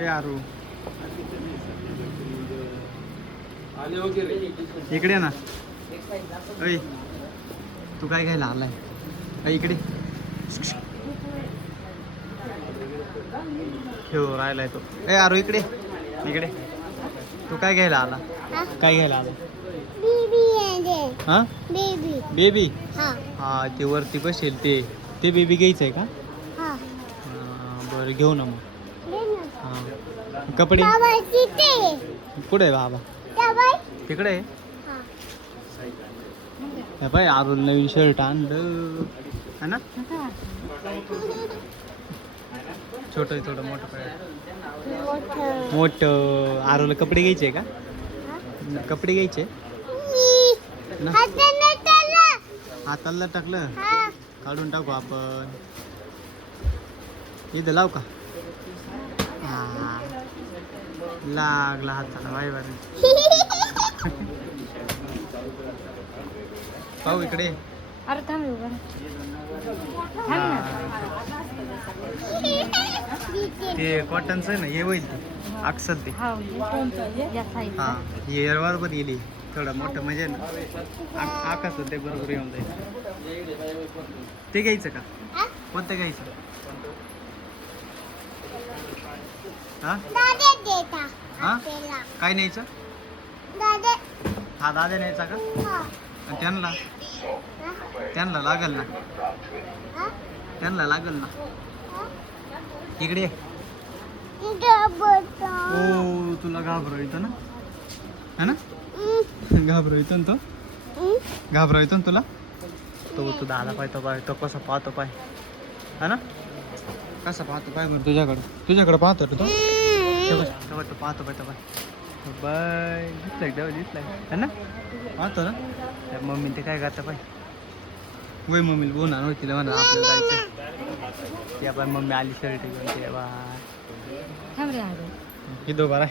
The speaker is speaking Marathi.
ए आरू इकडे ना. ऐ तू काय घ्यायला आलाय? ऐ इकडे खेळू राहिलाय तो. ए आरू इकडे इकडे. तू काय घ्यायला आला? काय घ्यायला आला? हा बेबी. हा ते वरती बसेल ते बेबी घ्यायचंय का? बरं घेऊ ना मग. हा कपडे कुठे आहे बाबा? तिकडे आहे. बाई आरू नवीन शर्ट आणलं है ना. छोट थोडं मोठं पाहिजे. मोठं आरूला कपडे घ्यायचे का? कपडे घ्यायचे ना. हाताला टाकलं काढून टाकू आपण. इथं लाव का? हा लागला हाताला बाय बाय. पाहू इकडे. अरे थांब ते कॉटनचं आहे ना हे होईल ते अक्सर ते. हा हे बरोबर गेली थोडं मोठं म्हणजे ना आकाश ते बरोबर येऊन जाईल. ते घ्यायचं का? कोणतं घ्यायचं? हा हा काय न्यायचं? हा दादा न्यायचा का? त्यांना त्यांना लागल ना. त्यांना लागल ना. इकडे ओ तुला घाबरायतो ना है ना. घाबरायतो ना तो. घाबरायतो ना तुला. तो दादा पाहतो पाय तो कसा पाहतो पाय है ना. कसा पाहतो पाय बरं तुझ्याकडं पाहतो तो. तो पाहतो पाय तो पाय बाय. दिसलाय है ना. पाहतो ना. मम्मी ते काय करता पाय. वय मम्मीला बोलणार होती तिला म्हणा आपल्याला जायचं. त्या बाय मम्मी आली शर्ट घेऊन ते बाय. थांब रे ही दोघा आहे.